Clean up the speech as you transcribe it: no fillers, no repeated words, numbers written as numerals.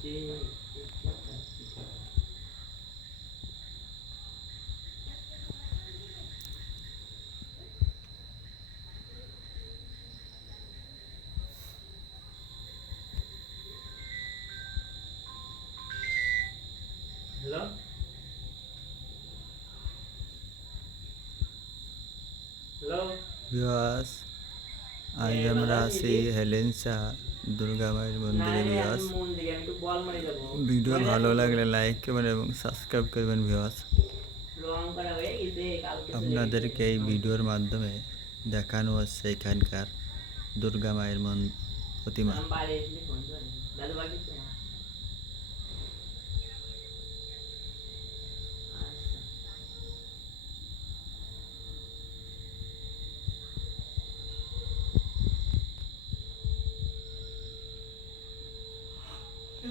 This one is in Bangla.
হ্যালো হ্যালো ভিউয়ার্স, আজ আমরা আছি হেলেন্সা দুর্গা মায়ের মন্দিরে। ভিউয়ার্স, ভিডিও ভালো লাগলে লাইক করবেন এবং সাবস্ক্রাইব করবেন। ভিউয়ার্স, আপনাদেরকে এই ভিডিওর মাধ্যমে দেখানো হচ্ছে এখানকার দুর্গা মায়ের প্রতিমা।